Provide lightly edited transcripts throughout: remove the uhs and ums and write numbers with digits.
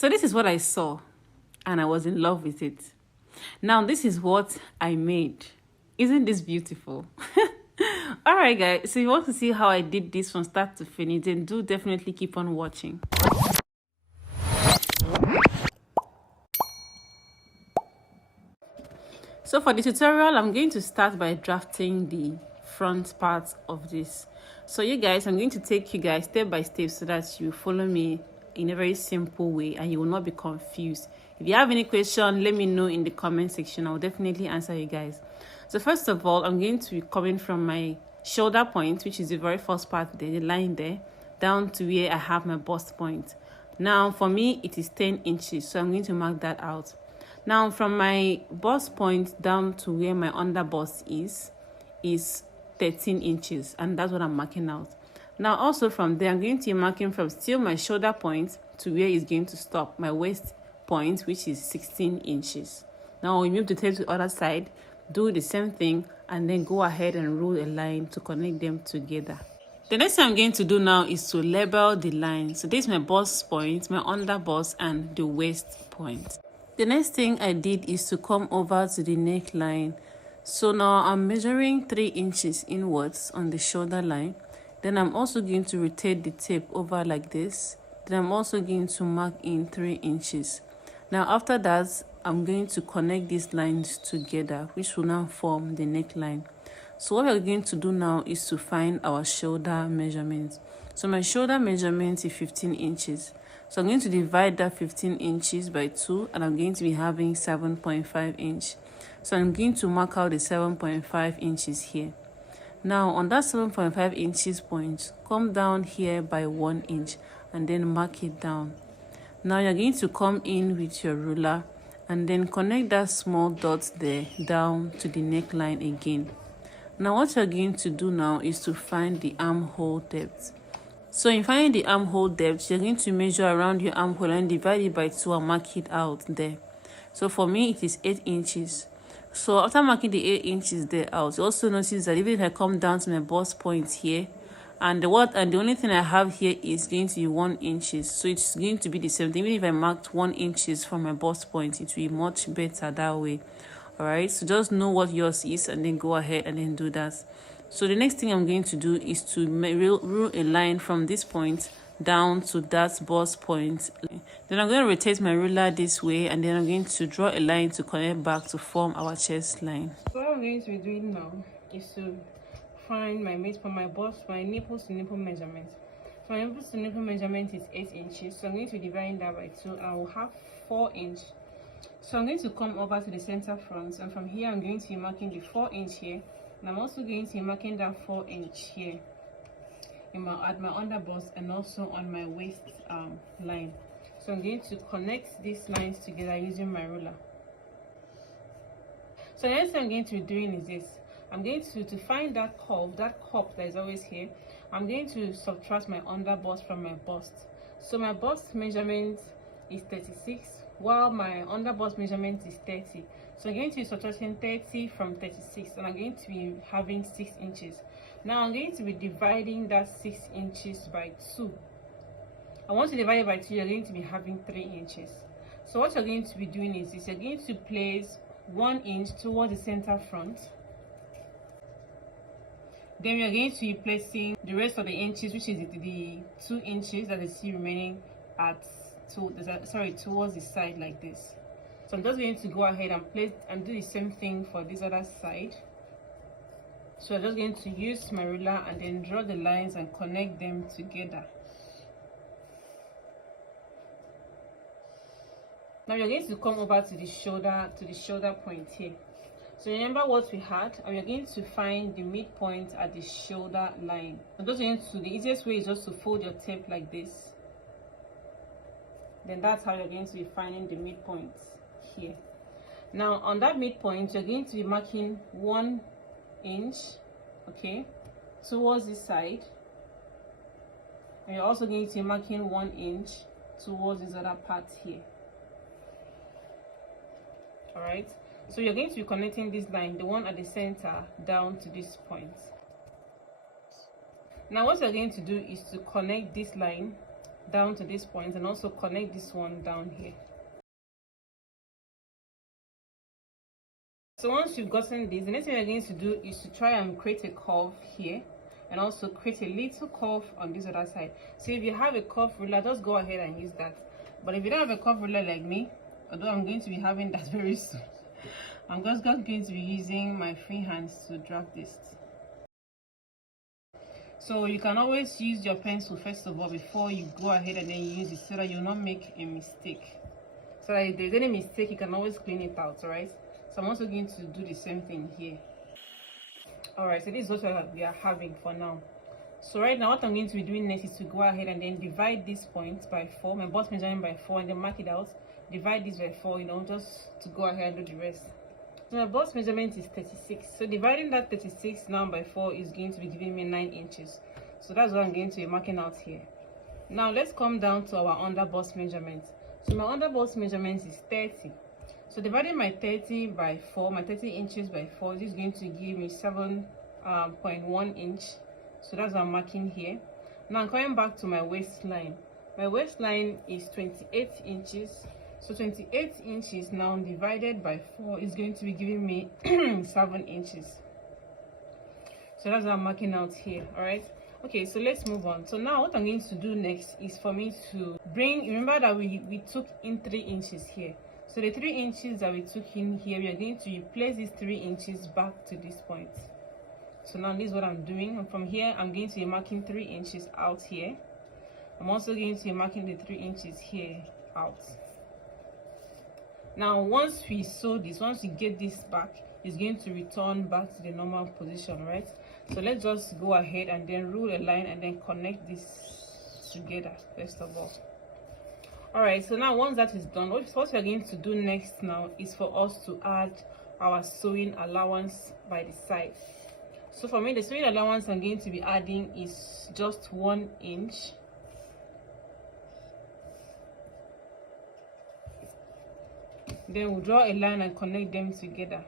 So this is what I saw and I was in love with it. Now this is what I made. Isn't this beautiful? All right, guys, so if you want to see how I did this from start to finish, then do definitely keep on watching. So for the tutorial, I'm going to start by drafting the front part of this. So you guys, I'm going to take you guys step by step so that you follow me in a very simple way and you will not be confused. If you have any question, let me know in the comment section. I'll definitely answer you guys. So first of all, I'm going to be coming from my shoulder point, which is the very first part there, the line there, down to where I have my bust point. Now for me, it is 10 inches, so I'm going to mark that out. Now from my bust point down to where my under bust is 13 inches, and that's what I'm marking out. Now also from there, I'm going to be marking from still my shoulder point to where it's going to stop, my waist point, which is 16 inches. Now we move the tape to the other side, do the same thing, and then go ahead and rule a line to connect them together. The next thing I'm going to do now is to label the line. So this is my bust point, my under bust, and the waist point. The next thing I did is to come over to the neckline. So now I'm measuring 3 inches inwards on the shoulder line. Then I'm also going to rotate the tape over like this. Then I'm also going to mark in 3 inches. Now after that, I'm going to connect these lines together, which will now form the neckline. So what we're going to do now is to find our shoulder measurement. So my shoulder measurement is 15 inches. So I'm going to divide that 15 inches by 2, and I'm going to be having 7.5 inch. So I'm going to mark out the 7.5 inches here. Now on that 7.5 inches point, come down here by 1 inch and then mark it down. Now you're going to come in with your ruler and then connect that small dot there down to the neckline again. Now what you're going to do now is to find the armhole depth. So in finding the armhole depth, you're going to measure around your armhole and divide it by 2 and mark it out there. So for me, it is 8 inches. So after marking the 8 inches there out, you also notice that even if I come down to my bust point here, and the only thing I have here is going to be 1 inches. So it's going to be the same thing. Even if I marked 1 inches from my bust point, it will be much better that way. All right, so just know what yours is and then go ahead and then do that. So the next thing I'm going to do is to rule a line from this point down to that bust point. Then I'm going to rotate my ruler this way, and then I'm going to draw a line to connect back to form our chest line. So what I'm going to be doing now is to find my midpoint, my bust, my nipples to nipple measurement. So my nipples to nipple measurement is 8 inches. So I'm going to divide that by 2. I will have 4 inch. So I'm going to come over to the center front, and from here I'm going to be marking the 4 inch here. And I'm also going to be marking that 4 inch here at my under bust and also on my waist line. So I'm going to connect these lines together using my ruler. So the next thing I'm going to be doing is this. I'm going to find that curve that is always here. I'm going to subtract my under bust from my bust. So my bust measurement is 36, while my under bust measurement is 30. So I'm going to be subtracting 30 from 36, and I'm going to be having 6 inches. Now I'm going to be dividing that 6 inches by 2. I want to divide it by 2, you're going to be having 3 inches. So what you're going to be doing is you're going to place 1 inch towards the center front. Then we are going to be placing the rest of the inches, which is the 2 inches that you see remaining towards the side like this. So I'm just going to go ahead and place and do the same thing for this other side. So I'm just going to use my ruler and then draw the lines and connect them together. Now you're going to come over to the shoulder point here. So remember what we had, and we're going to find the midpoint at the shoulder line. I'm just going to, the easiest way is just to fold your tape like this. Then that's how you're going to be finding the midpoint here. Now on that midpoint, you're going to be marking 1 inch, okay, towards this side, and you're also going to be marking 1 inch towards this other part here. All right, so you're going to be connecting this line, the one at the center, down to this point. Now what you're going to do is to connect this line down to this point, and also connect this one down here. So once you've gotten this, the next thing you're going to do is to try and create a curve here, and also create a little curve on this other side. So if you have a curve ruler, just go ahead and use that. But if you don't have a curve ruler like me, although I'm going to be having that very soon, I'm just going to be using my free hands to drag this. So you can always use your pencil first of all before you go ahead and then use it, so that you'll not make a mistake. So that if there's any mistake, you can always clean it out, alright? So I'm also going to do the same thing here. Alright, so this is what we are having for now. So right now, what I'm going to be doing next is to go ahead and then divide this point by 4, my bust measurement by 4, and then mark it out. Divide this by 4, you know, just to go ahead and do the rest. So my bust measurement is 36. So dividing that 36 now by 4 is going to be giving me 9 inches. So that's what I'm going to be marking out here. Now let's come down to our under bust measurement. So my under bust measurement is 30. So dividing my 30 by 4, my 30 inches by 4, this is going to give me 7.1 inch. So that's what I'm marking here. Now I'm coming back to my waistline. My waistline is 28 inches. So 28 inches now divided by 4 is going to be giving me 7 inches. So that's what I'm marking out here. Alright. Okay, so let's move on. So now what I'm going to do next is for me to remember that we took in 3 inches here. So the 3 inches that we took in here, we are going to place these 3 inches back to this point. So now this is what I'm doing. And from here, I'm going to be marking 3 inches out here. I'm also going to be marking the 3 inches here out. Now, once we sew this, once we get this back, it's going to return back to the normal position, right? So let's just go ahead and then rule a line and then connect this together first of all. Alright, so now once that is done, what we're going to do next now is for us to add our sewing allowance by the side. So for me, the sewing allowance I'm going to be adding is just 1 inch. Then we'll draw a line and connect them together.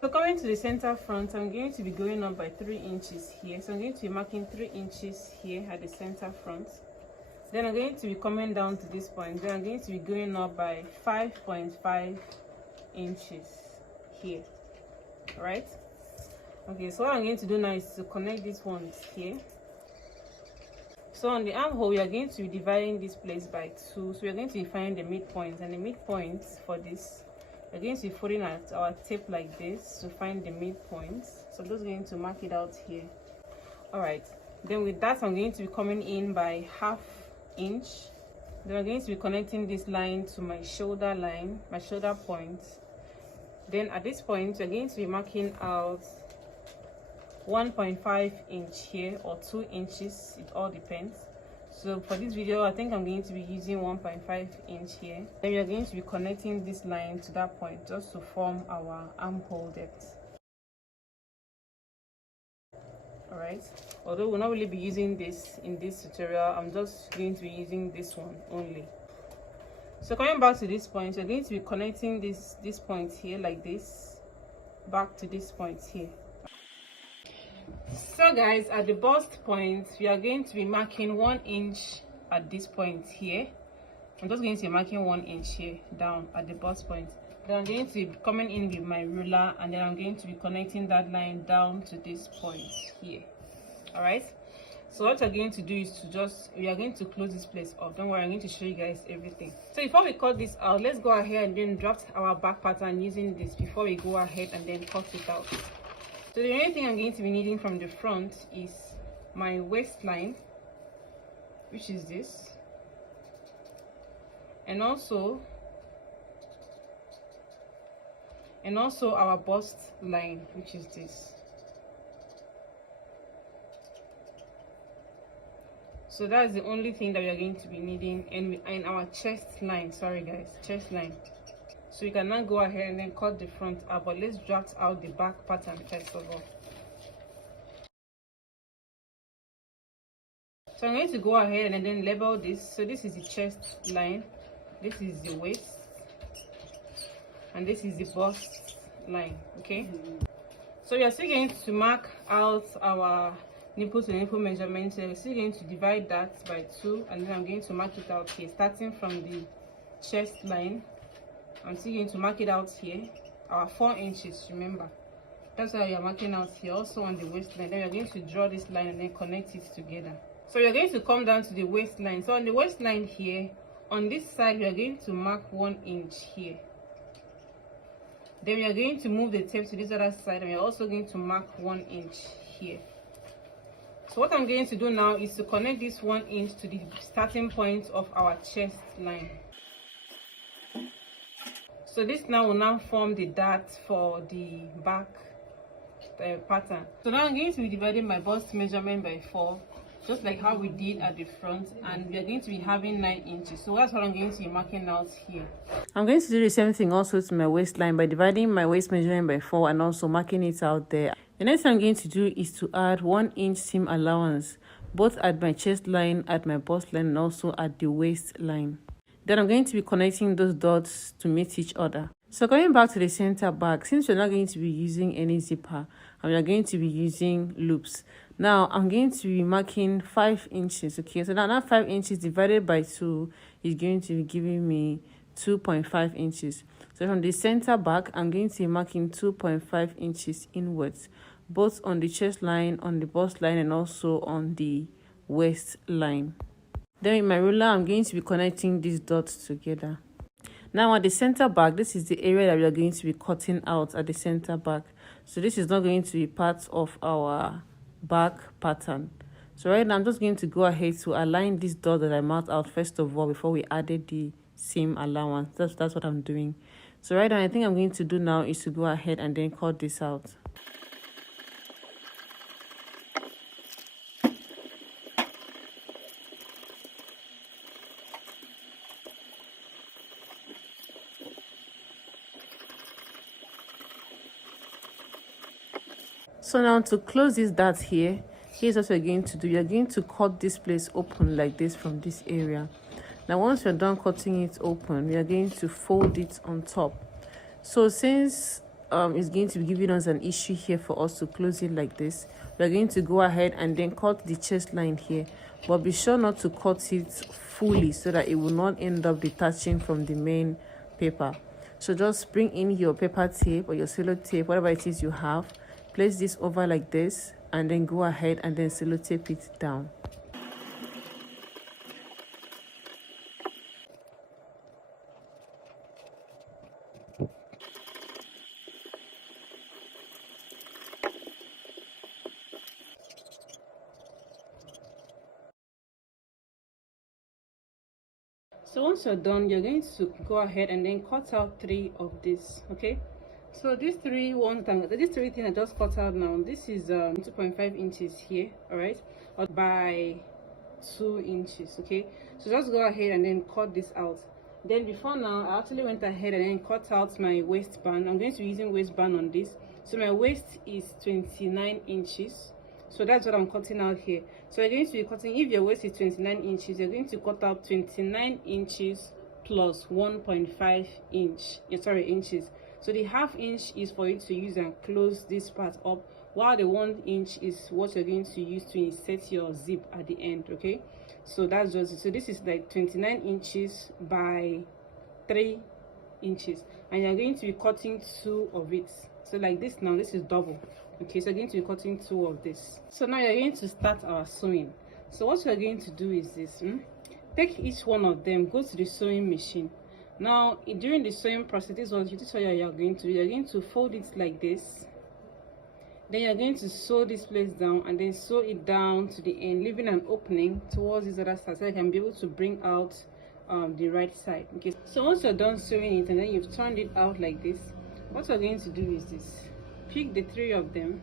So coming to the center front, I'm going to be going up by 3 inches here. So I'm going to be marking 3 inches here at the center front. Then I'm going to be coming down to this point. Then I'm going to be going up by 5.5 inches here. Alright? Okay, so what I'm going to do now is to connect these ones here. So on the armhole, we are going to be dividing this place by 2. So we are going to be finding the midpoint, and the midpoint for this, we're going to be folding at our tape like this to find the midpoint. So I'm just going to mark it out here. Alright, then with that, I'm going to be coming in by ½ inch. Then I'm going to be connecting this line to my shoulder line, my shoulder point. Then at this point, we're going to be marking out 1.5 inch here or 2 inches, it all depends. So for this video, I think I'm going to be using 1.5 inch here. Then we are going to be connecting this line to that point just to form our armhole depth. Alright, although we'll not really be using this in this tutorial, I'm just going to be using this one only. So coming back to this point, we're going to be connecting this point here like this back to this point here. So guys, at the bust point, we are going to be marking 1 inch at this point here. I'm just going to be marking 1 inch here down at the bust point. Then I'm going to be coming in with my ruler, and then I'm going to be connecting that line down to this point here. Alright, so what we're going to do is we are going to close this place off. Don't worry, I'm going to show you guys everything. So before we cut this out, let's go ahead and then draft our back pattern using this before we go ahead and then cut it out. So the only thing I'm going to be needing from the front is my waistline, which is this, and also our bust line, which is this. So that's the only thing that we are going to be needing, and our chest line, sorry guys, chest line. So you can now go ahead and then cut the front out, but let's draft out the back pattern first of all. So I'm going to go ahead and then label this. So this is the chest line, this is the waist, and this is the bust line. Okay, so we are still going to mark out our nipple to nipple measurement. So you're still going to divide that by 2, and then I'm going to mark it out here, starting from the chest line. I'm still going to mark it out here, our 4 inches, remember. That's why you're marking out here, also on the waistline. Then you're going to draw this line and then connect it together. So you're going to come down to the waistline. So on the waistline here, on this side, we are going to mark 1 inch here. Then we are going to move the tape to this other side, and we're also going to mark 1 inch here. So what I'm going to do now is to connect this 1 inch to the starting point of our chest line. So this now will now form the dart for the back pattern. So now I'm going to be dividing my bust measurement by 4, just like how we did at the front, and we are going to be having 9 inches. So that's what I'm going to be marking out here. I'm going to do the same thing also to my waistline by dividing my waist measurement by 4 and also marking it out there. The next thing I'm going to do is to add 1 inch seam allowance, both at my chest line, at my bust line, and also at the waistline. Then I'm going to be connecting those dots to meet each other. So going back to the center back, since we're not going to be using any zipper and we are going to be using loops, now I'm going to be marking 5 inches. Okay, so now that 5 inches divided by 2 is going to be giving me 2.5 inches. So from the center back, I'm going to be marking 2.5 inches inwards, both on the chest line, on the bust line, and also on the waist line. Then with my ruler, I'm going to be connecting these dots together. Now at the center back, this is the area that we are going to be cutting out at the center back. So this is not going to be part of our back pattern. So right now I'm just going to go ahead to align this dot that I marked out first of all before we added the seam allowance. That's what I'm doing. So right now I think I'm going to do now is to go ahead and then cut this out. So now to close this dart here, here's what we're going to do. You're going to cut this place open like this from this area. Now once you're done cutting it open, we are going to fold it on top. So since it's going to be giving us an issue here for us to close it like this, we're going to go ahead and then cut the chest line here, but be sure not to cut it fully so that it will not end up detaching from the main paper. So just bring in your paper tape or your cello tape, whatever it is you have. Place this over like this and then go ahead and then sellotape it down. So once you're done, you're going to go ahead and then cut out 3 of this, okay? So these 3 things I just cut out now, this is 2.5 inches here, all right, or by 2 inches, okay? So just go ahead and then cut this out. Then before now, I actually went ahead and then cut out my waistband. I'm going to be using waistband on this. So my waist is 29 inches. So that's what I'm cutting out here. So you're going to be cutting, if your waist is 29 inches, you're going to cut out 29 inches plus 1.5 inches. So the ½ inch is for you to use and close this part up, while the 1 inch is what you're going to use to insert your zip at the end, okay? So that's just it. So this is like 29 inches by 3 inches, and you're going to be cutting 2 of it. So like this now, this is double, okay? So you're going to be cutting 2 of this. So now you're going to start our sewing. So what you're going to do is this, take each one of them, go to the sewing machine. Now during the sewing process, this is what you're going to do. You're going to fold it like this, then you're going to sew this place down and then sew it down to the end, leaving an opening towards this other side so you can be able to bring out the right side, okay? So once you're done sewing it and then you've turned it out like this, what you're going to do is this: pick the 3 of them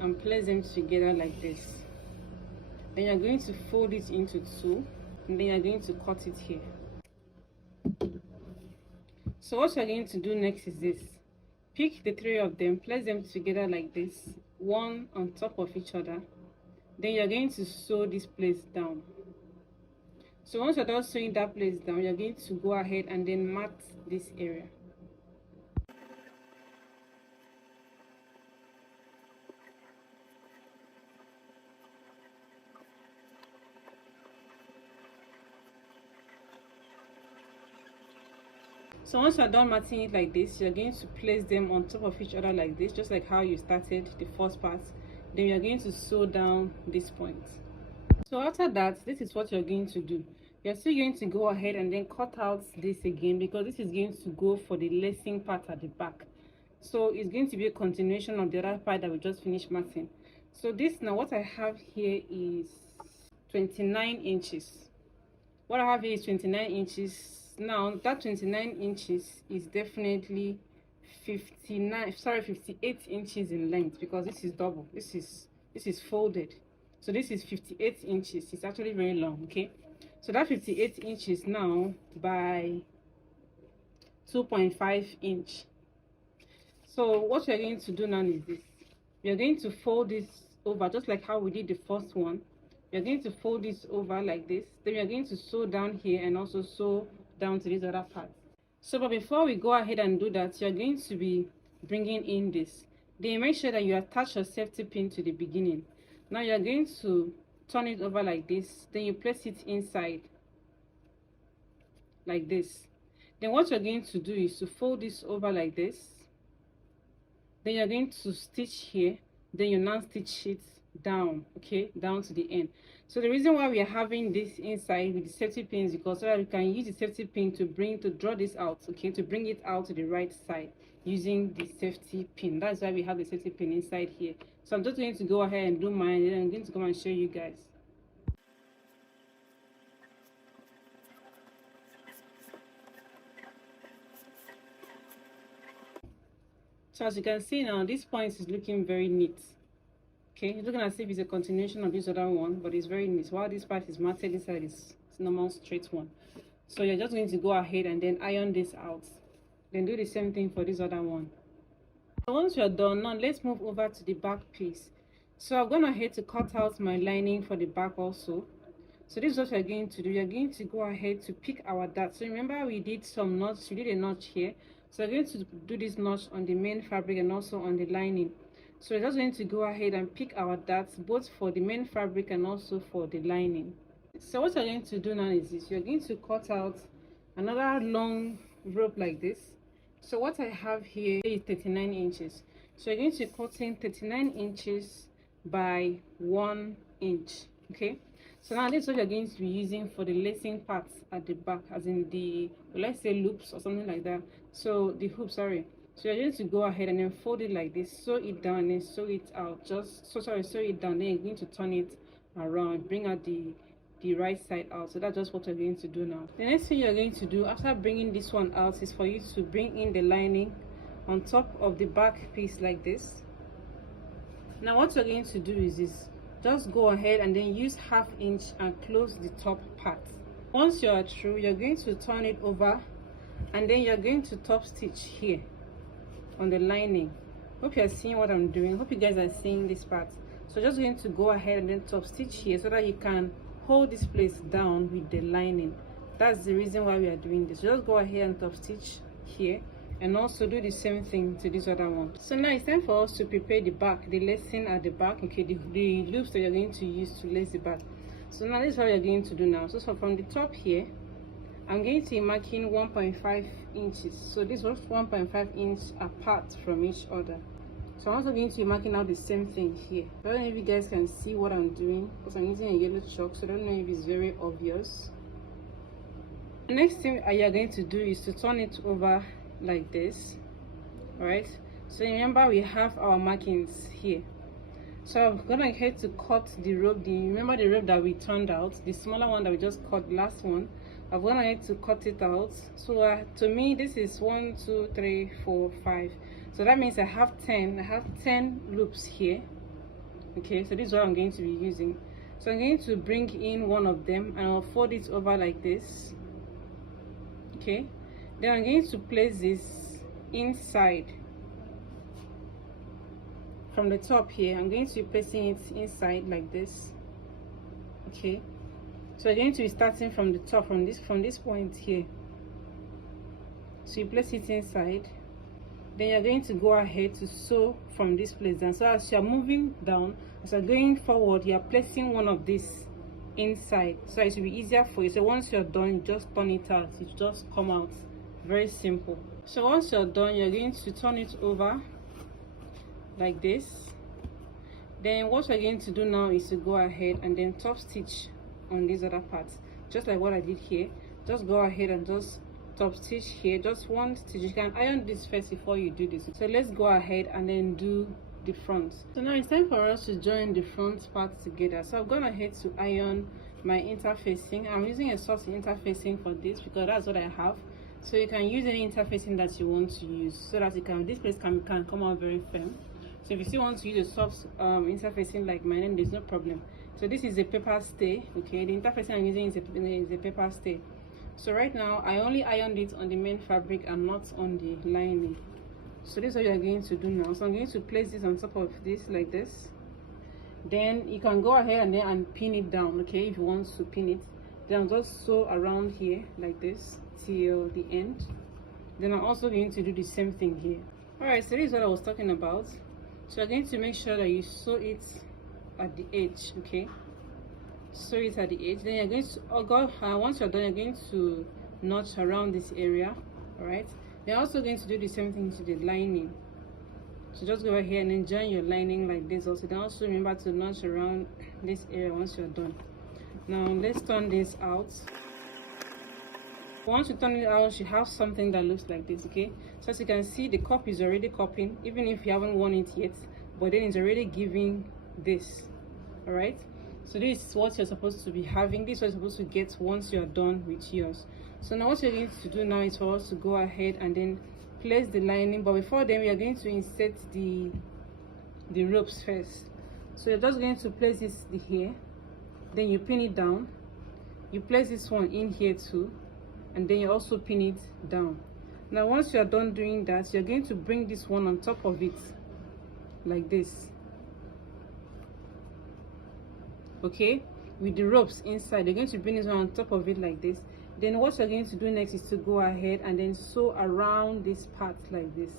and place them together like this. Then you're going to fold it into 2, and then you're going to cut it here. So what you're going to do next is this: pick the 3 of them, place them together like this, one on top of each other. Then you're going to sew this place down. So once you're done sewing that place down, you're going to go ahead and then mat this area. So once you're done matting it like this, you're going to place them on top of each other like this, just like how you started the first part. Then you're going to sew down this point. So after that, this is what you're going to do. You're still going to go ahead and then cut out this again, because this is going to go for the lacing part at the back. So it's going to be a continuation of the other part that we just finished matting. So this, now what I have here is 29 inches. What I have here is 29 inches. Now that 29 inches is definitely 58 inches in length, because this is double. This is folded. So this is 58 inches. It's actually very long. Okay, so that 58 inches now by 2.5 inch. So what we're going to do now is this. We're going to fold this over just like how we did the first one. We're going to fold this over like this. Then we're going to sew down here and also sew down to this other part. So but before we go ahead and do that, you're going to be bringing in this. Then make sure that you attach your safety pin to the beginning. Now you're going to turn it over like this. Then you place it inside like this. Then what you're going to do is to fold this over like this. Then you're going to stitch here. Then you now stitch it down, okay, down to the end. So the reason why we are having this inside with the safety pin is because so that we can use the safety pin to draw this out, okay, to bring it out to the right side using the safety pin. That's why we have the safety pin inside here. So I'm just going to go ahead and do mine, and then I'm going to come and show you guys. So as you can see now, this point is looking very neat. Okay, it's looking as if it's a continuation of this other one, but it's very neat. While this part is matted inside, it's normal straight one. So you're just going to go ahead and then iron this out. Then do the same thing for this other one. So once you're done, now let's move over to the back piece. So I'm going ahead to cut out my lining for the back also. So this is what you're going to do. You're going to go ahead to pick our dart. So remember we did some knots, we did a notch here. So we're going to do this notch on the main fabric and also on the lining. So we're just going to go ahead and pick our darts both for the main fabric and also for the lining. So what you're going to do now is this. You're going to cut out another long rope like this. So what I have here is 39 inches. So you're going to cut in 39 inches by 1 inch. Okay, so now this is what you're going to be using for the lacing parts at the back, as in the, let's say, loops or something like that. So the hoop, sorry. So you're going to go ahead and then fold it like this, sew it down and sew it out. Sew it down, then you're going to turn it around, bring out the right side out. So that's just what you're going to do now. The next thing you're going to do after bringing this one out is for you to bring in the lining on top of the back piece like this. Now what you're going to do is this. Just go ahead and then use 1/2 inch and close the top part. Once you are through, you're going to turn it over and then you're going to top stitch here on the lining. Hope you're seeing what I'm doing. Hope you guys are seeing this part. So just going to go ahead and then top stitch here so that you can hold this place down with the lining. That's the reason why we are doing this. Just go ahead and top stitch here and also do the same thing to this other one. So now it's time for us to prepare the back, the lacing at the back, okay, the loops that you're going to use to lace the back. So now this is what you're going to do now. So from the top here, I'm going to be marking 1.5 inches. So this was 1.5 inches apart from each other. So I'm also going to be marking out the same thing here. I don't know if you guys can see what I'm doing because I'm using a yellow chalk, so I don't know if it's very obvious. The next thing you're going to do is to turn it over like this. Alright, so remember we have our markings here. So I'm gonna head to cut the rope. Remember the rope that we turned out, the smaller one that we just cut, last one. I'm gonna head to cut it out. So to me this is 1 2 3 4 5. So that means I have 10 loops here. Okay, so this is what I'm going to be using. So I'm going to bring in one of them and I'll fold it over like this. Okay, then I'm going to place this inside from the top here. I'm going to be placing it inside like this. Okay, so you're going to be starting from the top, from this point here. So you place it inside, then you're going to go ahead to sew from this place down. So as you're moving down, as you're going forward, you're placing one of these inside, so it will be easier for you. So once you're done, you just turn it out, it just come out Very simple. So once you're done, you're going to turn it over like this. Then what we're going to do now is to go ahead and then top stitch on these other parts, just like what I did here. Just go ahead and just top stitch here, just one stitch. You can iron this first before you do this. So let's go ahead and then do the front. So now it's time for us to join the front part together. So I've gone ahead to iron my interfacing. I'm using a soft interfacing for this because that's what I have. So you can use any interfacing that you want to use, so that you can, this place can come out very firm. So if you still want to use a soft interfacing like mine, then there's no problem. So this is a paper stay. Okay, the interfacing I'm using is a paper stay. So right now I only ironed it on the main fabric and not on the lining. So this is what you're going to do now. So I'm going to place this on top of this like this. Then you can go ahead and pin it down, okay, if you want to pin it. Then I'll just sew around here like this till the end. Then I'm also going to do the same thing here. Alright, so this is what I was talking about. So you're going to make sure that you sew it at the edge, okay? Sew it at the edge. Then you're going to, once you're done, you're going to notch around this area, alright? They're also going to do the same thing to the lining. So just go over here and then join your lining like this also. Then also remember to notch around this area once you're done. Now let's turn this out. Once you turn it out, you have something that looks like this, okay? So as you can see, the cup is already cupping, even if you haven't worn it yet, but then it's already giving this, all right? So this is what you're supposed to be having. This is what you're supposed to get once you're done with yours. So now what you're going to do now is for us to go ahead and then place the lining, but before then we are going to insert the ropes first. So you're just going to place this here, then you pin it down, you place this one in here too, and then you also pin it down. Now once you are done doing that, you're going to bring this one on top of it like this, okay, with the ropes inside. You're going to bring this one on top of it like this. Then what you're going to do next is to go ahead and then sew around this part like this,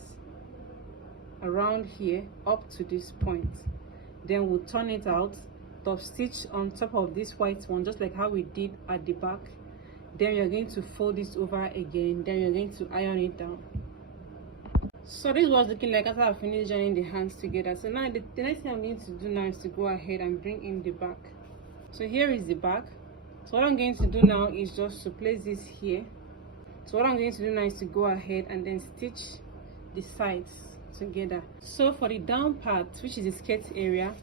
around here up to this point. Then we'll turn it out, top stitch on top of this white one, just like how we did at the back. Then you're going to fold this over again. Then you're going to iron it down. So this was looking like after I finished joining the hands together. So now the next thing I'm going to do now is to go ahead and bring in the back. So here is the back. So what I'm going to do now is just to place this here. So what I'm going to do now is to go ahead and then stitch the sides together. So for the down part, which is the skirt area,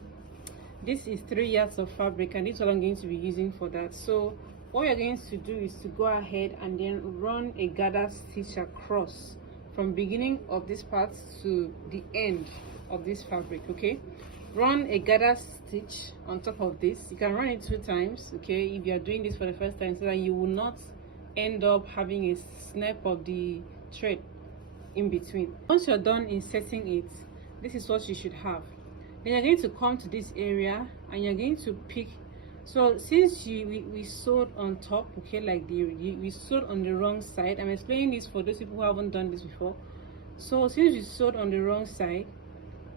this is 3 yards of fabric, and this is what I'm going to be using for that. So what we're going to do is to go ahead and then run a gather stitch across from beginning of this part to the end of this fabric, okay? Run a gather stitch on top of this. You can run it 2 times, okay, if you are doing this for the first time, so that you will not end up having a snap of the thread in between. Once you're done inserting it, this is what you should have. Then you're going to come to this area and you're going to pick. So since we sewed on top, okay, like we sewed on the wrong side. I'm explaining this for those people who haven't done this before. So since you sewed on the wrong side,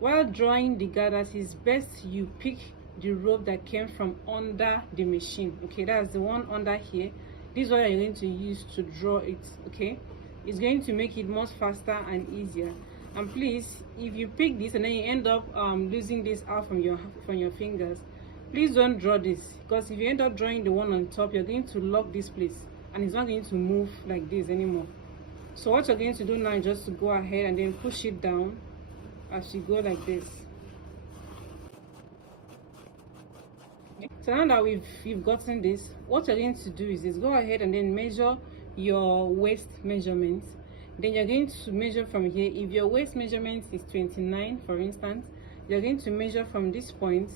while drawing the gathers, it's best you pick the rope that came from under the machine, okay? That's the one under here. This is what you're going to use to draw it, okay? It's going to make it much faster and easier. And please, if you pick this and then you end up losing this out from your fingers, please don't draw this, because if you end up drawing the one on top, you're going to lock this place and it's not going to move like this anymore. So what you're going to do now is just to go ahead and then push it down as you go like this. So now that we've gotten this, what you're going to do is go ahead and then measure your waist measurements. Then you're going to measure from here. If your waist measurement is 29, for instance, you're going to measure from this point,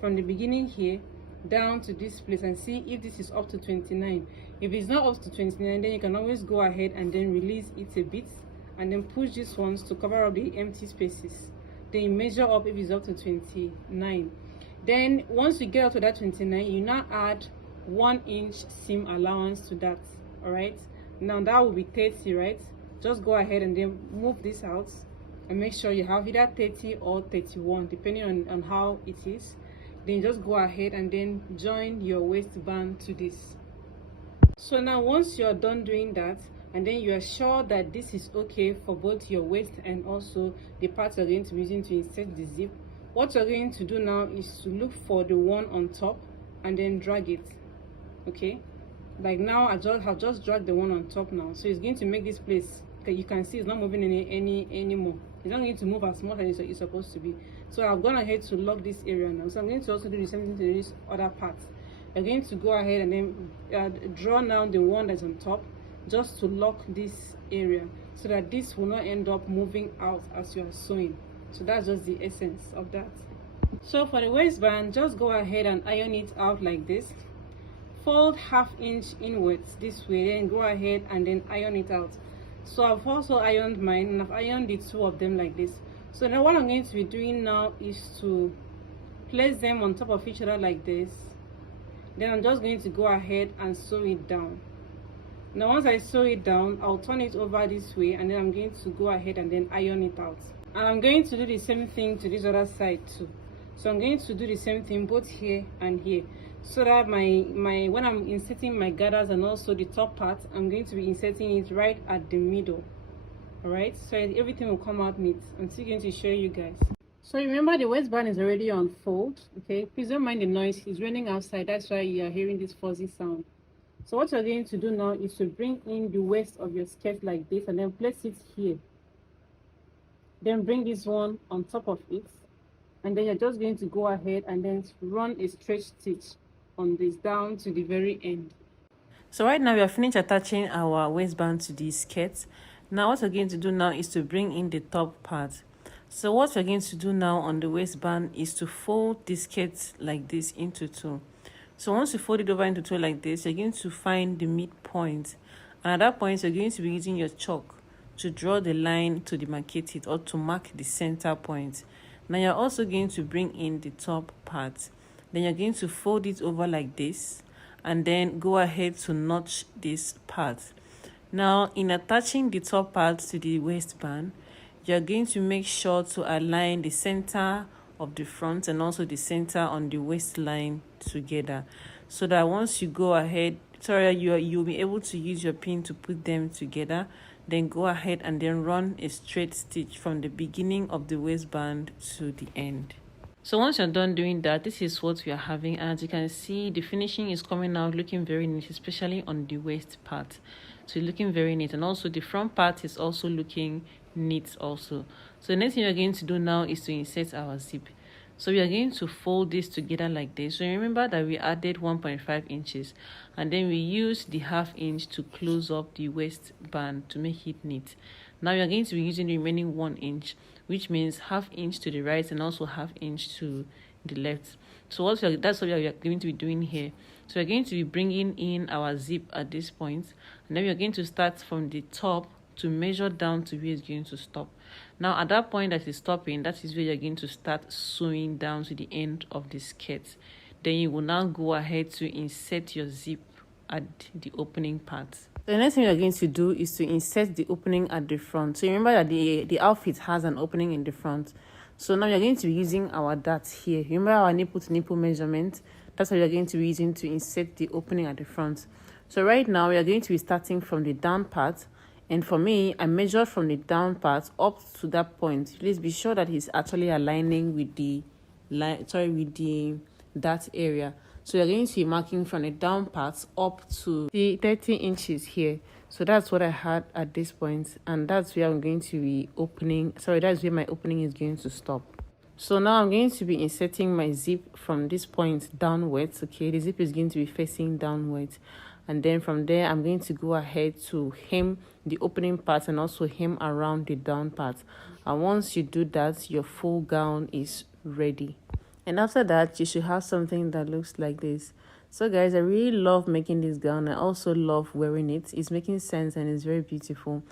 from the beginning here down to this place, and see if this is up to 29. If it's not up to 29, then you can always go ahead and then release it a bit and then push these ones to cover up the empty spaces. Then you measure up if it's up to 29. Then once you get up to that 29, you now add 1 inch seam allowance to that. All right, now that will be 30, right? Just go ahead and then move this out and make sure you have either 30 or 31, depending on how it is. Then just go ahead and then join your waistband to this. So now once you're done doing that, and then you are sure that this is okay for both your waist and also the parts you're going to be using to insert the zip, what you're going to do now is to look for the one on top and then drag it. Okay, like now I've just dragged the one on top now, so it's going to make this place, okay, you can see it's not moving anymore. It's not going to move as much as it's supposed to be. So I've gone ahead to lock this area now. So I'm going to also do the same thing to this other part. I'm going to go ahead and then draw now the one that's on top, just to lock this area so that this will not end up moving out as you are sewing. So that's just the essence of that. So for the waistband, just go ahead and iron it out like this. Fold 1/2 inch inwards this way, then go ahead and then iron it out. So I've also ironed mine, and I've ironed the two of them like this. So now what I'm going to be doing now is to place them on top of each other like this. Then I'm just going to go ahead and sew it down. Now once I sew it down, I'll turn it over this way, and then I'm going to go ahead and then iron it out. And I'm going to do the same thing to this other side too. So I'm going to do the same thing both here and here, so that when I'm inserting my gathers and also the top part, I'm going to be inserting it right at the middle. All right, so everything will come out neat. I'm still going to show you guys. So remember, the waistband is already on fold. Okay, please don't mind the noise, it's raining outside, that's why you are hearing this fuzzy sound. So what you're going to do now is to bring in the waist of your skirt like this, and then place it here. Then bring this one on top of it, and then you're just going to go ahead and then run a straight stitch on this down to the very end. So right now we are finished attaching our waistband to the skirt. Now what we're going to do now is to bring in the top part. So what we're going to do now on the waistband is to fold the skirt like this into two. So once you fold it over into two like this, you're going to find the midpoint, and at that point you're going to be using your chalk to draw the line to demarcate it, or to mark the center point. Now you're also going to bring in the top part. Then you're going to fold it over like this, and then go ahead to notch this part. Now in attaching the top part to the waistband, you're going to make sure to align the center of the front and also the center on the waistline together, so that once you go ahead, you'll be able to use your pin to put them together. Then go ahead and then run a straight stitch from the beginning of the waistband to the end. So once you're done doing that, this is what we are having. As you can see, the finishing is coming out looking very neat, especially on the waist part. So looking very neat, and also the front part is also looking neat also. So the next thing we're going to do now is to insert our zip. So we are going to fold this together like this. So remember that we added 1.5 inches, and then we used the 1/2 inch to close up the waistband to make it neat. Now we are going to be using the remaining 1 inch, which means 1/2 inch to the right and also 1/2 inch to the left. So that's what we are going to be doing here. So we're going to be bringing in our zip at this point, and then we're going to start from the top to measure down to where it's going to stop. Now at that point that is stopping, that is where you're going to start sewing down to the end of the skirt. Then you will now go ahead to insert your zip at the opening part. The next thing you're going to do is to insert the opening at the front. So remember that the outfit has an opening in the front. So now you're going to be using our darts here. Remember our nipple to nipple measurement? That's what you're going to be using to insert the opening at the front. So right now we are going to be starting from the down part. And for me, I measured from the down part up to that point. Please be sure that it's actually aligning with the that area. So you're going to be marking from the down part up to the 30 inches here. So that's what I had at this point, and that's where I'm going to be opening. That's where my opening is going to stop. So now I'm going to be inserting my zip from this point downwards. Okay, the zip is going to be facing downwards. And then from there, I'm going to go ahead to hem the opening part and also hem around the down part. And once you do that, your full gown is ready. And after that, you should have something that looks like this. So guys, I really love making this gown. I also love wearing it. It's making sense and it's very beautiful.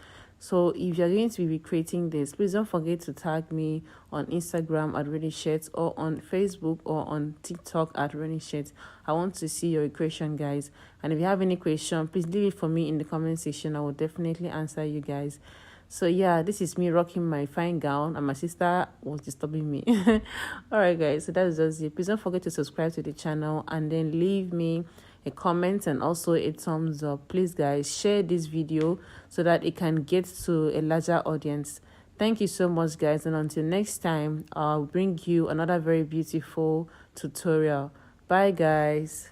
So if you're going to be recreating this, please don't forget to tag me on Instagram at Ronishiet, or on Facebook or on TikTok at Ronishiet. I want to see your recreation, guys. And if you have any question, please leave it for me in the comment section. I will definitely answer you guys. So yeah, this is me rocking my fine gown, and my sister was disturbing me. All right guys, so that's just it. Please don't forget to subscribe to the channel, and then leave me a comment and also a thumbs up. Please guys, share this video so that it can get to a larger audience. Thank you so much guys, and until next time, I'll bring you another very beautiful tutorial. Bye guys.